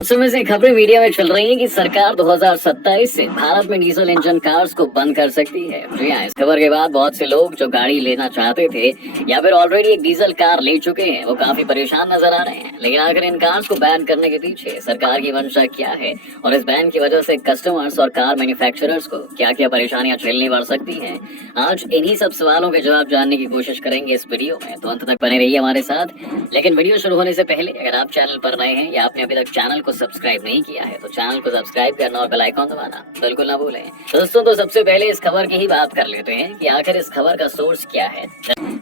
उस समय से खबरें मीडिया में चल रही हैं कि सरकार 2027 से भारत में डीजल इंजन कार्स को बंद कर सकती है। जी हाँ, इस खबर के बाद बहुत से लोग जो गाड़ी लेना चाहते थे या फिर ऑलरेडी एक डीजल कार ले चुके हैं, वो काफी परेशान नजर आ रहे हैं। लेकिन आखिर इन कार्स को बैन करने के पीछे सरकार की मंशा क्या है और इस बैन की वजह से कस्टमर्स और कार मैन्युफैक्चरर्स को क्या क्या परेशानियां झेलनी पड़ सकती है, आज इन्हीं सब सवालों के जवाब जानने की कोशिश करेंगे इस वीडियो में। तो अंत तक बने रहिए हमारे साथ। लेकिन वीडियो शुरू होने से पहले अगर आप चैनल पर नए हैं या आपने अभी तक चैनल को सब्सक्राइब नहीं किया है तो चैनल को सब्सक्राइब करना और बेल आइकन दबाना बिल्कुल ना भूलें। दोस्तों, तो सबसे पहले इस खबर की ही बात कर लेते हैं कि आखिर इस खबर का सोर्स क्या है,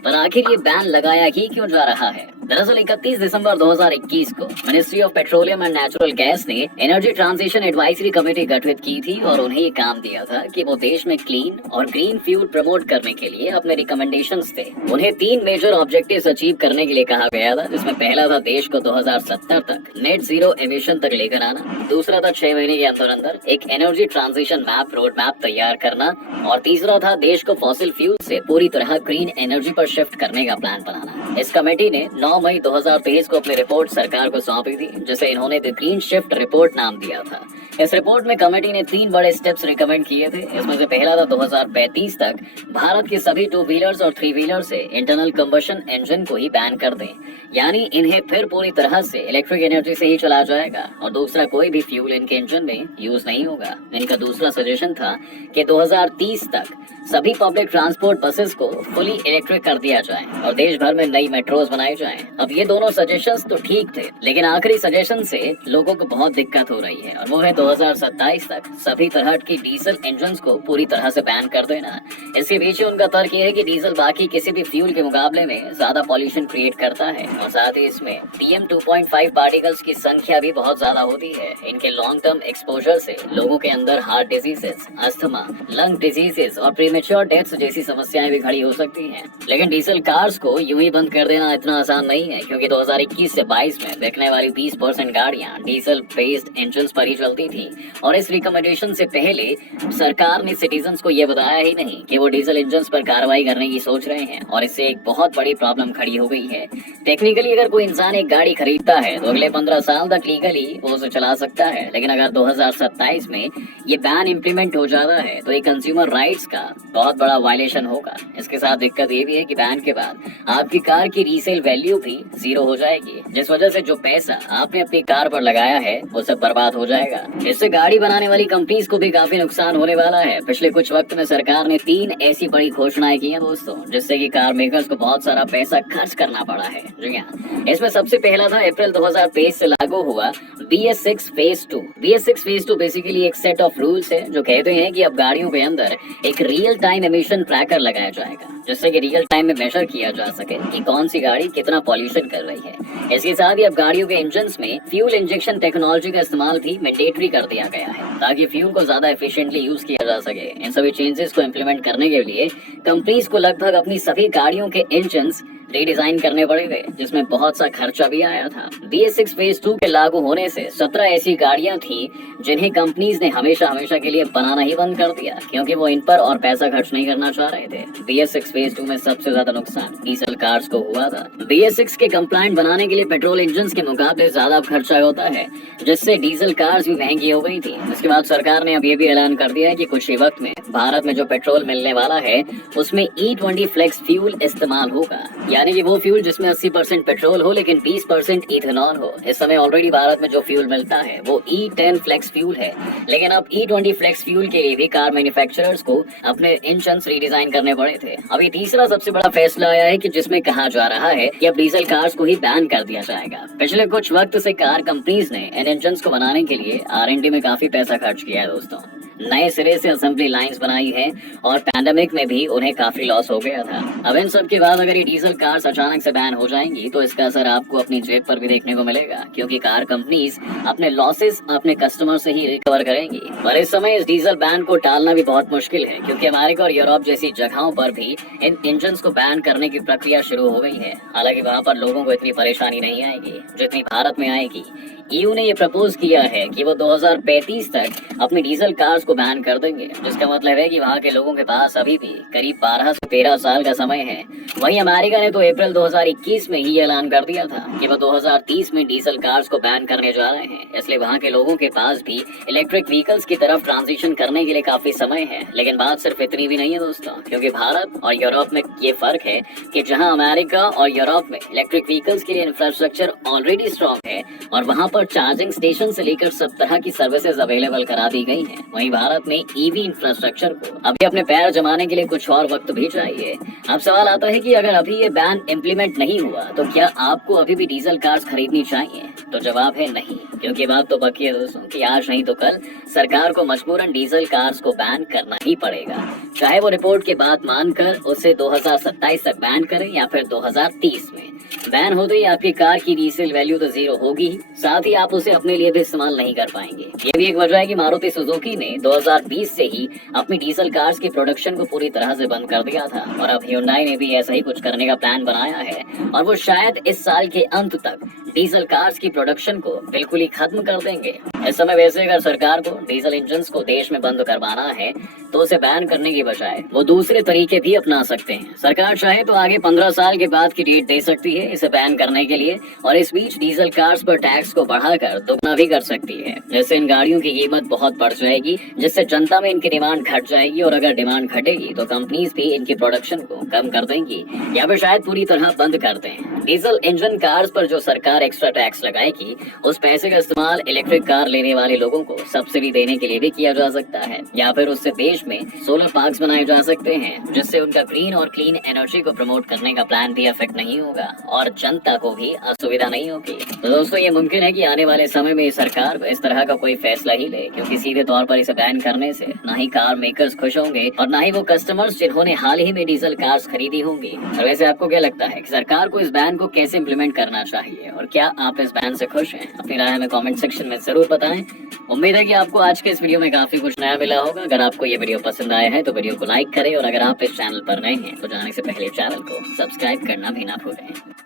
पर आखिर ये बैन लगाया ही क्यों जा रहा है। दरअसल 31 दिसंबर 2021 को ministry of petroleum and natural gas ने एनर्जी ट्रांजिशन एडवाइजरी कमेटी गठित की थी और उन्हें ये काम दिया था कि वो देश में क्लीन और ग्रीन फ्यूल प्रमोट करने के लिए अपने रिकमेंडेशंस थे। उन्हें 3 मेजर ऑब्जेक्टिव्स अचीव करने के लिए कहा गया था, जिसमें पहला था देश को 2070 तक नेट जीरो एमिशन तक लेकर आना, दूसरा था 6 महीने के अंदर अंदर एक energy transition map road map तैयार करना, और तीसरा था देश को फॉसिल फ्यूल से पूरी तरह ग्रीन एनर्जी पर शिफ्ट करने का प्लान बनाना। इस कमेटी ने 9 मई 2023 को अपनी रिपोर्ट सरकार को सौंपी थी, जिसे इन्होंने द ग्रीन शिफ्ट रिपोर्ट नाम दिया था। इस रिपोर्ट में कमेटी ने 3 बड़े स्टेप्स रिकमेंड किए थे। इसमें से पहला था 2035 तक भारत के सभी 2 व्हीलर्स और 3 व्हीलर से इंटरनल कंबशन इंजन को ही बैन कर दें, यानी इन्हें फिर पूरी तरह से इलेक्ट्रिक एनर्जी से ही चला जाएगा और दूसरा कोई भी फ्यूल इनके इंजन में यूज नहीं होगा। इनका दूसरा सजेशन था कि 2030 तक सभी पब्लिक ट्रांसपोर्ट बसेस को फुली इलेक्ट्रिक कर दिया जाए और देश भर में नई मेट्रोज बनाई जाएं। अब ये दोनों सजेशंस तो ठीक थे, लेकिन आखिरी सजेशन से लोगों को बहुत दिक्कत हो रही है और वो है 2027 तक सभी तरह की डीजल इंजन को पूरी तरह से बैन कर देना। इसके पीछे उनका तर्क ये है कि डीजल बाकी किसी भी फ्यूल के मुकाबले में ज्यादा पॉल्यूशन क्रिएट करता है और साथ ही इसमें PM 2.5 पार्टिकल्स की संख्या भी बहुत ज्यादा होती है। इनके लॉन्ग टर्म एक्सपोजर से लोगों के अंदर heart diseases, asthma, lung diseases और प्रीमेच्योर डेथ्स जैसी समस्याएं भी खड़ी हो सकती हैं। लेकिन डीजल कार्स को यूं ही बंद कर देना इतना आसान नहीं है, क्योंकि 2021 से 22 में बिकने वाली 20% गाड़ियां डीजल बेस्ड इंजन पर ही चलती थी और इस रिकमेंडेशन से पहले सरकार ने सिटीजन्स को यह बताया ही नहीं कि वो डीजल इंजन पर कार्रवाई करने की सोच रहे हैं और इससे एक बहुत बड़ी प्रॉब्लम खड़ी हो गई है। टेक्निकली अगर कोई इंसान एक गाड़ी खरीदता है तो अगले 15 साल तक लीगली वो उसे चला सकता है, लेकिन अगर 2027 में ये बैन इम्प्लीमेंट हो जाता है तो ये कंज्यूमर राइट्स का बहुत बड़ा वायलेशन होगा। इसके साथ दिक्कत ये भी है कि बैन के बाद आपकी कार की रीसेल वैल्यू भी 0 हो जाएगी, जिस वजह से जो पैसा आपने अपनी कार पर लगाया है वो सब बर्बाद हो जाएगा। इससे गाड़ी बनाने वाली कंपनीज को भी काफी नुकसान होने वाला है। पिछले कुछ वक्त में सरकार ने 3 ऐसी बड़ी घोषणाएं की हैं दोस्तों, जिससे कि कार मेकर्स को बहुत सारा पैसा खर्च करना पड़ा है। जी हाँ, इसमें सबसे पहला था अप्रैल 2023 से लागू हुआ BS6 phase 2। BS6 phase 2 basically एक सेट ऑफ रूल्स है जो कहते हैं कि अब गाड़ियों के अंदर एक रियल टाइम एमिशन ट्रैकर लगाया जाएगा, जिससे कि रियल टाइम में मेजर किया जा सके कि कौन सी गाड़ी कितना पॉल्यूशन कर रही है। इसके साथ ही अब गाड़ियों के इंजन में फ्यूल इंजेक्शन टेक्नोलॉजी का इस्तेमाल भी मैंडेटरी कर दिया गया है, ताकि फ्यूल को ज्यादा एफिशिएंटली यूज किया जा सके। इन सभी चेंजेस को इम्प्लीमेंट करने के लिए कंपनीज को लगभग अपनी सभी गाड़ियों के इंजन रीडिजाइन करने पड़ेंगे, जिसमें बहुत सा खर्चा भी आया था। BS6 फेज 2 के लागू होने से 17 ऐसी गाड़ियां थी जिन्हें कंपनीज ने हमेशा के लिए बनाना ही बंद कर दिया, क्योंकि वो इन पर और पैसा खर्च नहीं करना चाह रहे थे। BS6 फेज 2 में सबसे ज्यादा नुकसान डीजल कार्स को हुआ था। BS6 के कंप्लायंट बनाने के लिए पेट्रोल इंजन के मुकाबले ज्यादा खर्चा होता है, जिससे डीजल कार्स भी महंगी हो गई थी। इसके बाद सरकार ने अब ये भी ऐलान कर दिया है कि कुछ ही वक्त में भारत में जो पेट्रोल मिलने वाला है उसमें E20 फ्लेक्स फ्यूल इस्तेमाल होगा, यानी कि वो फ्यूल जिसमें 80% पेट्रोल हो लेकिन 20% इथेनॉल हो। इस समय ऑलरेडी भारत में जो फ्यूल मिलता है वो E10 फ्लेक्स फ्यूल है, लेकिन अब E20 फ्लेक्स फ्यूल के लिए भी कार मैन्युफैक्चरर्स को अपने इंजन रीडिजाइन करने पड़े थे। अभी तीसरा सबसे बड़ा फैसला आया है कि जिसमें कहा जा रहा है कि अब डीजल कार्स को ही बैन कर दिया जाएगा। पिछले कुछ वक्त से कार कंपनीज ने इन इंजन को बनाने के लिए R&D में काफी पैसा खर्च किया है दोस्तों, नए सिरे से असेंबली लाइंस बनाई है और पैंडेमिक में भी उन्हें काफी लॉस हो गया था। अब इन सब के बाद अगर ये डीजल कार्स अचानक से बैन हो जाएंगी तो इसका असर आपको अपनी जेब पर भी देखने को मिलेगा, क्योंकि कार कंपनीज अपने लॉसेस अपने कस्टमर से ही रिकवर करेंगी। पर इस समय इस डीजल बैन को टालना भी बहुत मुश्किल है, क्योंकि अमेरिका और यूरोप जैसी जगहों पर भी इन इंजन को बैन करने की प्रक्रिया शुरू हो गई है। हालांकि वहाँ पर लोगों को इतनी परेशानी नहीं आएगी जितनी भारत में आएगी। EU ने ये प्रपोज किया है कि वो 2035 तक अपनी डीजल कार्स को बैन कर देंगे, जिसका मतलब है कि वहाँ के लोगों के पास अभी भी करीब 12 से 13 साल का समय है। वहीं अमेरिका ने तो अप्रैल 2021 में ही ऐलान कर दिया था कि वह 2030 में डीजल कार्स को बैन करने जा रहे हैं, इसलिए वहाँ के लोगों के पास भी इलेक्ट्रिक व्हीकल्स की तरफ ट्रांजिशन करने के लिए काफी समय है। लेकिन बात सिर्फ इतनी भी नहीं है दोस्तों, क्योंकि भारत और यूरोप में ये फर्क है कि जहाँ अमेरिका और यूरोप में इलेक्ट्रिक व्हीकल्स के लिए इंफ्रास्ट्रक्चर ऑलरेडी स्ट्रॉन्ग है और वहाँ पर चार्जिंग स्टेशन से लेकर सब तरह की सर्विसेज अवेलेबल करा दी गई हैं, वहीं भारत में ईवी इंफ्रास्ट्रक्चर को अभी अपने पैर जमाने के लिए कुछ और वक्त भी चाहिए। अब सवाल आता है कि अगर अभी ये बैन इम्प्लीमेंट नहीं हुआ तो क्या आपको अभी भी डीजल कार्स खरीदनी चाहिए? तो जवाब है नहीं, क्योंकि बात तो पक्की है दोस्तों कि आज नहीं तो कल सरकार को मजबूरन डीजल कार्स को बैन करना ही पड़ेगा, चाहे वो रिपोर्ट की बात मानकर उसे 2027 तक बैन करें या फिर 2030 में। बैन होते ही आपकी कार की रीसेल वैल्यू तो जीरो होगी ही, साथ ही आप उसे अपने लिए भी इस्तेमाल नहीं कर पाएंगे। ये भी एक वजह है कि मारुति सुजुकी ने 2020 से ही अपनी डीजल कार्स की प्रोडक्शन को पूरी तरह से बंद कर दिया था और अब Hyundai ने भी ऐसा ही कुछ करने का प्लान बनाया है और वो शायद इस साल के अंत तक डीजल कार्स की प्रोडक्शन को बिल्कुल ही खत्म कर देंगे। इस समय वैसे अगर सरकार को डीजल इंजन को देश में बंद करवाना है तो उसे बैन करने की बजाय वो दूसरे तरीके भी अपना सकते हैं। सरकार चाहे तो आगे 15 साल के बाद की डेट दे सकती है इसे बैन करने के लिए, और इस बीच डीजल कार्स पर टैक्स को बढ़ाकर दोगुना भी कर सकती है, जिससे इन गाड़ियों की कीमत बहुत बढ़ जाएगी, जिससे जनता में इनकी डिमांड घट जाएगी और अगर डिमांड घटेगी तो कंपनीज भी इनकी प्रोडक्शन को कम कर देंगी या फिर शायद पूरी तरह बंद कर दें। डीजल इंजन कार्स पर जो सरकार एक्स्ट्रा टैक्स लगाएगी उस पैसे का इस्तेमाल इलेक्ट्रिक कार लेने वाले लोगों को सब्सिडी देने के लिए भी किया जा सकता है, या फिर उससे देश में सोलर पार्क्स बनाए जा सकते हैं, जिससे उनका ग्रीन और क्लीन एनर्जी को प्रमोट करने का प्लान भी अफेक्ट नहीं होगा और जनता को भी असुविधा नहीं होगी। तो दोस्तों ये मुमकिन है कि आने वाले समय में सरकार इस तरह का कोई फैसला ही ले, क्योंकि सीधे तौर पर इसे बैन करने से ना ही कार मेकर्स खुश होंगे और ना ही वो कस्टमर्स जिन्होंने हाल ही में डीजल कार्स खरीदी होंगी। और वैसे आपको क्या लगता है कि सरकार को इस बैन को कैसे इम्प्लीमेंट करना चाहिए और क्या आप इस बैन से खुश हैं? अपनी राय हमें कमेंट सेक्शन में जरूर बताएं। उम्मीद है कि आपको आज के इस वीडियो में काफी कुछ नया मिला होगा। अगर आपको ये वीडियो पसंद आया है तो वीडियो को लाइक करें और अगर आप इस चैनल पर नए हैं तो जाने से पहले चैनल को सब्सक्राइब करना भी ना भूलें।